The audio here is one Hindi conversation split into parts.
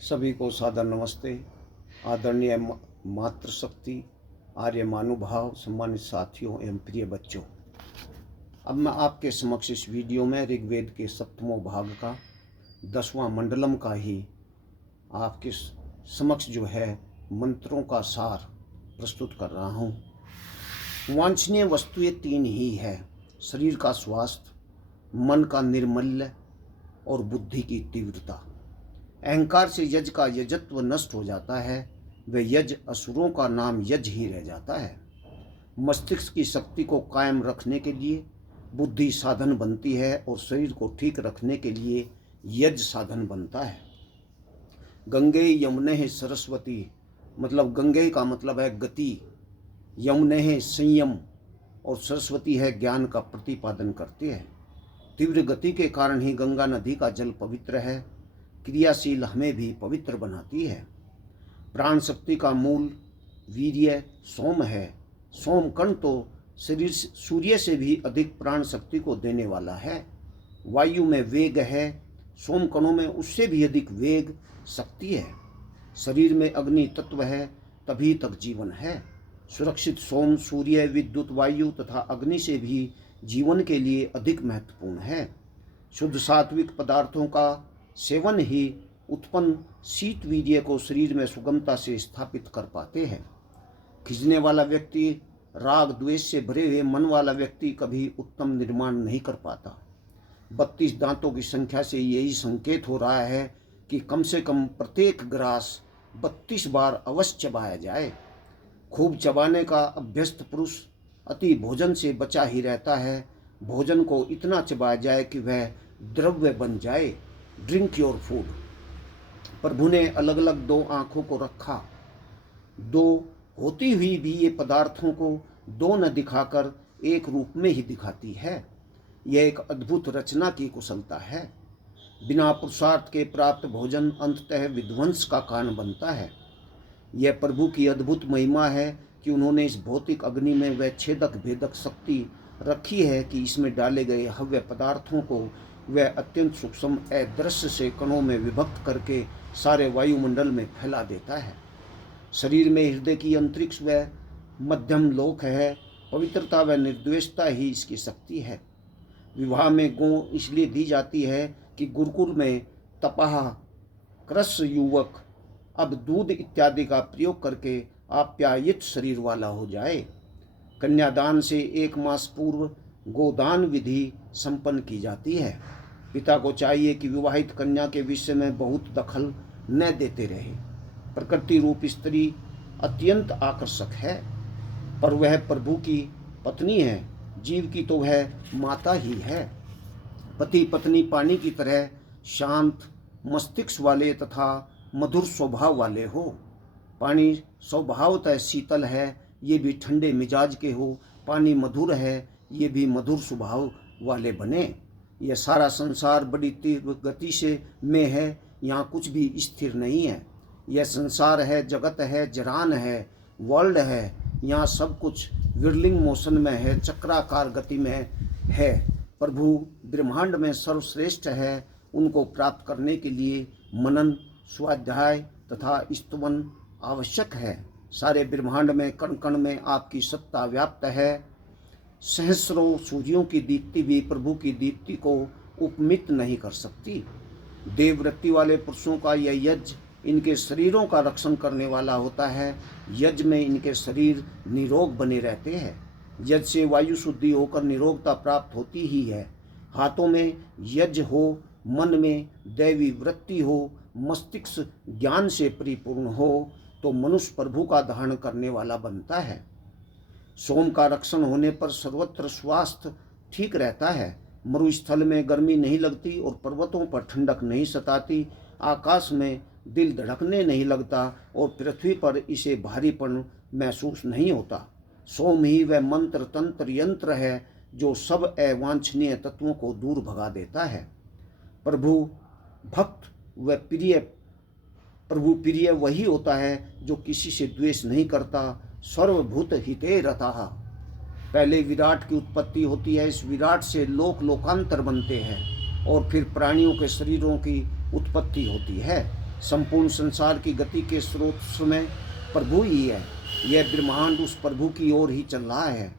सभी को सादर नमस्ते। आदरणीय मातृशक्ति, आर्य मानुभाव, सम्मानित साथियों एवं प्रिय बच्चों, अब मैं आपके समक्ष इस वीडियो में ऋग्वेद के 7वें भाग का 10वां मंडलम का ही आपके समक्ष जो है मंत्रों का सार प्रस्तुत कर रहा हूँ। वांछनीय वस्तुएं 3 ही है: शरीर का स्वास्थ्य, मन का निर्मल्य और बुद्धि की तीव्रता। अहंकार से यज का यजत्व नष्ट हो जाता है, वह यज असुरों का नाम यज ही रह जाता है। मस्तिष्क की शक्ति को कायम रखने के लिए बुद्धि साधन बनती है और शरीर को ठीक रखने के लिए यज साधन बनता है। गंगे यमुने सरस्वती, मतलब गंगे का मतलब है गति, यमुने संयम और सरस्वती है ज्ञान का प्रतिपादन करती है। तीव्र गति के कारण ही गंगा नदी का जल पवित्र है, क्रियाशील हमें भी पवित्र बनाती है। प्राण शक्ति का मूल वीर्य सोम है। सोम कण तो शरीर सूर्य से भी अधिक प्राण शक्ति को देने वाला है। वायु में वेग है, सोम कणों में उससे भी अधिक वेग शक्ति है। शरीर में अग्नि तत्व है, तभी तक जीवन है। सुरक्षित सोम, सूर्य, विद्युत, वायु तथा अग्नि से भी जीवन के लिए अधिक महत्वपूर्ण है। शुद्ध सात्विक पदार्थों का सेवन ही उत्पन्न शीत वीर्य को शरीर में सुगमता से स्थापित कर पाते हैं। खिंचने वाला व्यक्ति, राग द्वेष से भरे हुए मन वाला व्यक्ति कभी उत्तम निर्माण नहीं कर पाता। 32 दांतों की संख्या से यही संकेत हो रहा है कि कम से कम प्रत्येक ग्रास 32 बार अवश्य चबाया जाए। खूब चबाने का अभ्यस्त पुरुष अति भोजन से बचा ही रहता है। भोजन को इतना चबाया जाए कि वह द्रव्य बन जाए। Drink your food. प्रभु ने अलग अलग 2 आंखों को रखा। 2 होती हुई भी ये पदार्थों को 2 न दिखाकर एक रूप में ही दिखाती है। यह एक अद्भुत रचना की कुशलता है। बिना पुरुषार्थ के प्राप्त भोजन अंततः विध्वंस का कारण बनता है। यह प्रभु की अद्भुत महिमा है कि उन्होंने इस भौतिक अग्नि में वह छेदक भेदक शक्ति रखी है कि इसमें डाले गए हव्य पदार्थों को वह अत्यंत सूक्ष्म अदृश्य से कणों में विभक्त करके सारे वायुमंडल में फैला देता है। शरीर में हृदय की अंतरिक्ष व मध्यम लोक है। पवित्रता व निर्द्वेषता ही इसकी शक्ति है। विवाह में गौ इसलिए दी जाती है कि गुरुकुल में तपाह कृश युवक अब दूध इत्यादि का प्रयोग करके आप्यायित शरीर वाला हो जाए। कन्यादान से 1 मास पूर्व गोदान विधि संपन्न की जाती है। पिता को चाहिए कि विवाहित कन्या के विषय में बहुत दखल न देते रहे। प्रकृति रूप स्त्री अत्यंत आकर्षक है, पर वह प्रभु की पत्नी है। जीव की तो वह माता ही है। पति पत्नी पानी की तरह शांत मस्तिष्क वाले तथा मधुर स्वभाव वाले हो। पानी स्वभावतः शीतल है, ये भी ठंडे मिजाज के हो। पानी मधुर है, ये भी मधुर स्वभाव वाले बने। यह सारा संसार बड़ी तीव्र गति से में है, यहाँ कुछ भी स्थिर नहीं है। यह संसार है, जगत है, जरान है, वर्ल्ड है। यहाँ सब कुछ विरलिंग मोशन में है, चक्राकार गति में है। प्रभु ब्रह्मांड में सर्वश्रेष्ठ है। उनको प्राप्त करने के लिए मनन, स्वाध्याय तथा स्तवन आवश्यक है। सारे ब्रह्मांड में कण कण में आपकी सत्ता व्याप्त है। सहस्रों सूर्यों की दीप्ति भी प्रभु की दीप्ति को उपमित नहीं कर सकती। देववृत्ति वाले पुरुषों का यह यज्ञ इनके शरीरों का रक्षण करने वाला होता है। यज्ञ में इनके शरीर निरोग बने रहते हैं। यज्ञ से वायु शुद्धि होकर निरोगता प्राप्त होती ही है। हाथों में यज्ञ हो, मन में दैवी वृत्ति हो, मस्तिष्क ज्ञान से परिपूर्ण हो, तो मनुष्य प्रभु का धारण करने वाला बनता है। सोम का रक्षण होने पर सर्वत्र स्वास्थ्य ठीक रहता है। मरुस्थल में गर्मी नहीं लगती और पर्वतों पर ठंडक नहीं सताती। आकाश में दिल धड़कने नहीं लगता और पृथ्वी पर इसे भारीपन महसूस नहीं होता। सोम ही वह मंत्र तंत्र यंत्र है जो सब अवांछनीय तत्वों को दूर भगा देता है। प्रभु प्रिय वही होता है जो किसी से द्वेष नहीं करता। सर्वभूत हिते रतः। पहले विराट की उत्पत्ति होती है। इस विराट से लोकांतर बनते हैं और फिर प्राणियों के शरीरों की उत्पत्ति होती है। संपूर्ण संसार की गति के स्रोत में प्रभु ही है। यह ब्रह्मांड उस प्रभु की ओर ही चल रहा है।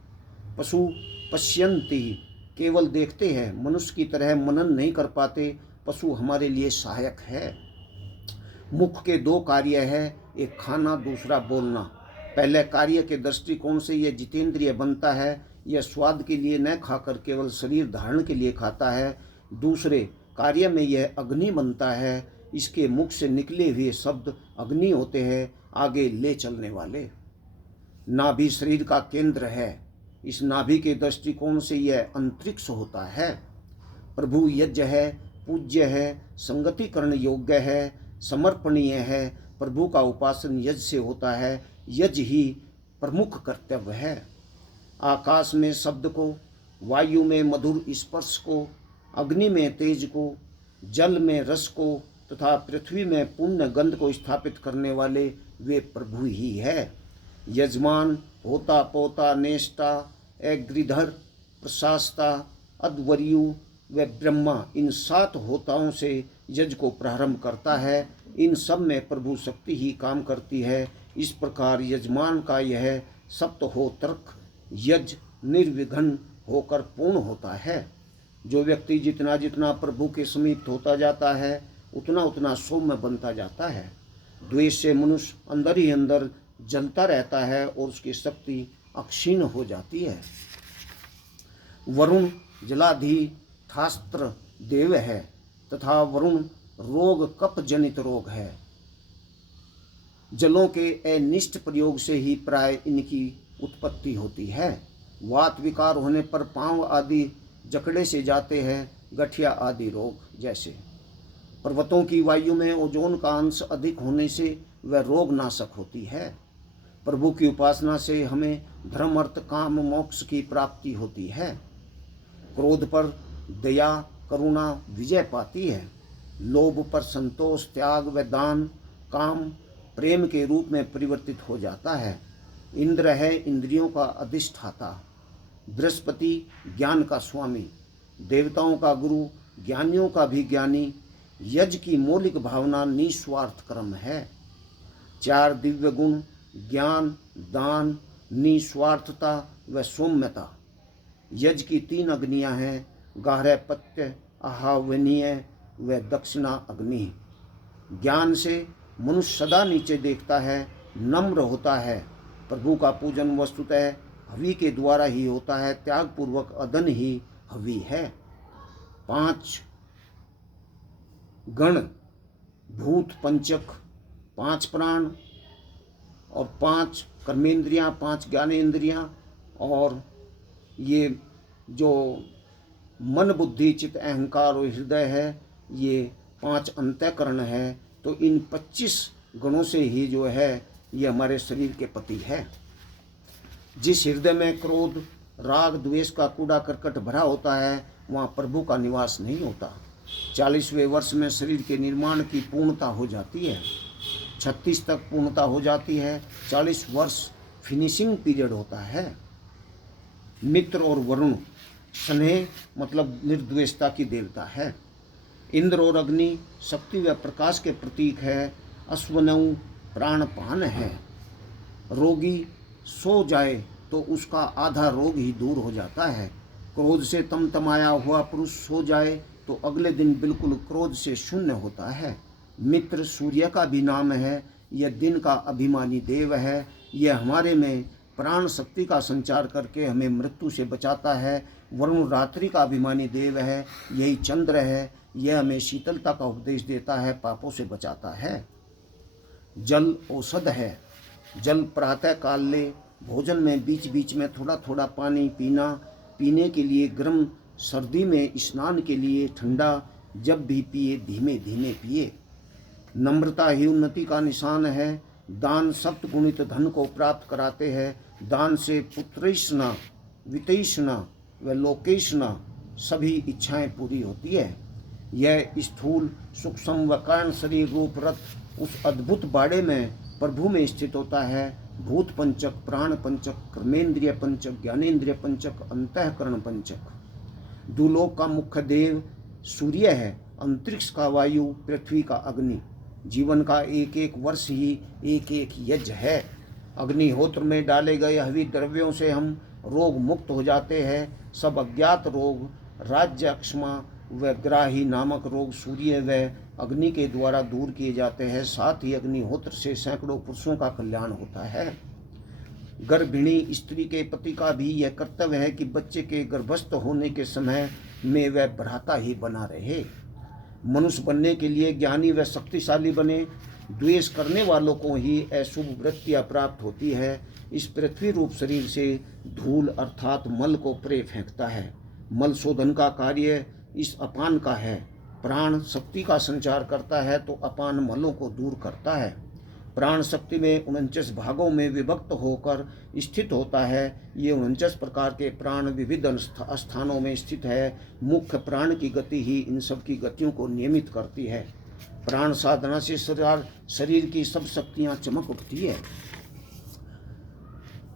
पशु पश्यन्ति, केवल देखते हैं, मनुष्य की तरह मनन नहीं कर पाते। पशु हमारे लिए सहायक है। मुख के दो कार्य है, एक खाना, दूसरा बोलना। पहले कार्य के दृष्टिकोण से यह जितेंद्रिय बनता है। यह स्वाद के लिए न खाकर केवल शरीर धारण के लिए खाता है। दूसरे कार्य में यह अग्नि बनता है। इसके मुख से निकले हुए शब्द अग्नि होते हैं, आगे ले चलने वाले। नाभि शरीर का केंद्र है। इस नाभि के दृष्टिकोण से यह अंतरिक्ष होता है। प्रभु यज्ञ है, पूज्य है, संगतिकरण योग्य है, समर्पणीय है। प्रभु का उपासन यज्ञ से होता है। यज्ञ ही प्रमुख कर्तव्य है। आकाश में शब्द को, वायु में मधुर स्पर्श को, अग्नि में तेज को, जल में रस को तथा पृथ्वी में पुण्य गंध को स्थापित करने वाले वे प्रभु ही है। यजमान, होता, पोता, नेष्टा, एग्रिधर, प्रशास्ता, अध्वर्यु व ब्रह्मा, इन 7 होताओं से यज्ञ को प्रारंभ करता है। इन सब में प्रभु शक्ति ही काम करती है। इस प्रकार यजमान का यह सप्तहोत्रक यज्ञ निर्विघ्न होकर पूर्ण होता है। जो व्यक्ति जितना जितना प्रभु के समीप होता जाता है, उतना उतना सौम्य बनता जाता है। द्वेष से मनुष्य अंदर ही अंदर जलता रहता है और उसकी शक्ति अक्षीण हो जाती है। वरुण जलाधिष्ठात्र देव है तथा वरुण रोग कफ जनित रोग है। जलों के अनिष्ट प्रयोग से ही प्राय इनकी उत्पत्ति होती है। वात विकार होने पर पांव आदि जकड़े से जाते हैं, गठिया आदि रोग जैसे। पर्वतों की वायु में ओजोन का अंश अधिक होने से वह रोग नाशक होती है। प्रभु की उपासना से हमें धर्म अर्थ काम मोक्ष की प्राप्ति होती है। क्रोध पर दया करुणा विजय पाती है। लोभ पर संतोष, त्याग व दान काम प्रेम के रूप में परिवर्तित हो जाता है। इंद्र है इंद्रियों का अधिष्ठाता। बृहस्पति ज्ञान का स्वामी, देवताओं का गुरु, ज्ञानियों का भी ज्ञानी। यज्ञ की मौलिक भावना निस्वार्थ कर्म है। 4 दिव्य गुण ज्ञान, दान, निस्वार्थता व सौम्यता। यज्ञ की 3 अग्नियां हैं, गार्हपत्य, आह्वनीय व दक्षिणा अग्नि। ज्ञान से मनुष्य सदा नीचे देखता है, नम्र होता है। प्रभु का पूजन वस्तुतः हवि के द्वारा ही होता है। त्यागपूर्वक अदन ही हवि है। 5 गण, भूत पंचक, 5 प्राण और 5 कर्मेंद्रियां, 5 ज्ञानेंद्रियां और ये जो मन बुद्धि चित्त अहंकार और हृदय है, ये 5 अंतःकरण है। तो इन 25 गुणों से ही जो है ये हमारे शरीर के पति है। जिस हृदय में क्रोध राग द्वेष का कूड़ा करकट भरा होता है, वहाँ प्रभु का निवास नहीं होता। 40वें वर्ष में शरीर के निर्माण की पूर्णता हो जाती है। 36 तक पूर्णता हो जाती है। 40 वर्ष फिनिशिंग पीरियड होता है। मित्र और वरुण, स्नेह मतलब निर्द्वेषता की देवता है। इंद्र और अग्नि शक्ति व प्रकाश के प्रतीक है। अश्वनौ प्राणपान है। रोगी सो जाए तो उसका आधा रोग ही दूर हो जाता है। क्रोध से तमतमाया हुआ पुरुष सो जाए तो अगले दिन बिल्कुल क्रोध से शून्य होता है। मित्र सूर्य का भी नाम है। यह दिन का अभिमानी देव है। यह हमारे में प्राण शक्ति का संचार करके हमें मृत्यु से बचाता है। वरुण रात्रि का अभिमानी देव है। यही चंद्र है। यह हमें शीतलता का उपदेश देता है, पापों से बचाता है। जल औषध है। जल प्रातः काल ले, भोजन में बीच बीच में थोड़ा थोड़ा पानी पीना, पीने के लिए गर्म, सर्दी में स्नान के लिए ठंडा, जब भी पिए धीमे धीमे पिए। नम्रता ही उन्नति का निशान है। दान सप्तगुणित धन को प्राप्त कराते हैं। दान से पुत्रैषणा, वितैषणा व लोकेषणा सभी इच्छाएं पूरी होती है। यह स्थूल सूक्ष्म व कारण शरीर रूप रथ उस अद्भुत बाड़े में प्रभु में स्थित होता है। भूत पंचक, प्राण पंचक, कर्मेंद्रिय पंचक, ज्ञानेन्द्रिय पंचक, अंतःकरण पंचक। दूलोक का मुख्य देव सूर्य है। अंतरिक्ष का वायु, पृथ्वी का अग्नि। जीवन का एक एक वर्ष ही एक एक यज्ञ है। अग्निहोत्र में डाले गए हवी द्रव्यों से हम रोग मुक्त हो जाते हैं। सब अज्ञात रोग, राज्य अक्षमा व ग्राही नामक रोग सूर्य व अग्नि के द्वारा दूर किए जाते हैं। साथ ही अग्निहोत्र से सैकड़ों पुरुषों का कल्याण होता है। गर्भिणी स्त्री के पति का भी यह कर्तव्य है कि बच्चे के गर्भस्थ होने के समय में वह भ्राता ही बना रहे। मनुष्य बनने के लिए ज्ञानी व शक्तिशाली बने। द्वेष करने वालों को ही अशुभ वृत्तियाँ प्राप्त होती है। इस पृथ्वी रूप शरीर से धूल अर्थात मल को परे फेंकता है। मल शोधन का कार्य इस अपान का है। प्राण शक्ति का संचार करता है तो अपान मलों को दूर करता है। प्राण शक्ति में 49 भागों में विभक्त होकर स्थित होता है। ये 49 प्रकार के प्राण विविध स्थानों में स्थित है। मुख्य प्राण की गति ही इन सब की गतियों को नियमित करती है। प्राण साधना से शरीर की सब शक्तियां चमक उठती है।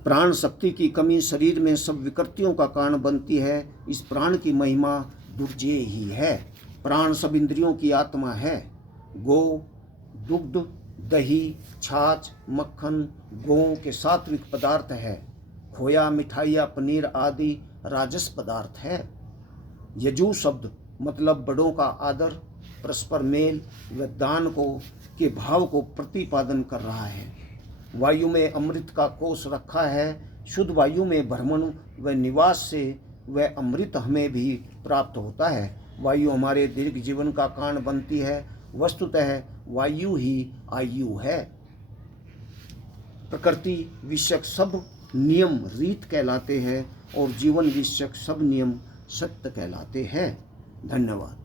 प्राण शक्ति की कमी शरीर में सब विकृतियों का कारण बनती है। इस प्राण की महिमा दुर्जेय ही है। प्राण सब इंद्रियों की आत्मा है। गो, दुग्ध, दही, छाछ, मक्खन गौं के सात्विक पदार्थ है। खोया, मिठाइयाँ, पनीर आदि राजस पदार्थ है। यजु शब्द मतलब बड़ों का आदर, परस्पर मेल व दान को के भाव को प्रतिपादन कर रहा है। वायु में अमृत का कोष रखा है। शुद्ध वायु में भ्रमण व निवास से वह अमृत हमें भी प्राप्त होता है। वायु हमारे दीर्घ जीवन का कारण बनती है। वस्तुतः वायु ही आयु है। प्रकृति विषयक सब नियम रीत कहलाते हैं और जीवन विषयक सब नियम सत्य कहलाते हैं। धन्यवाद।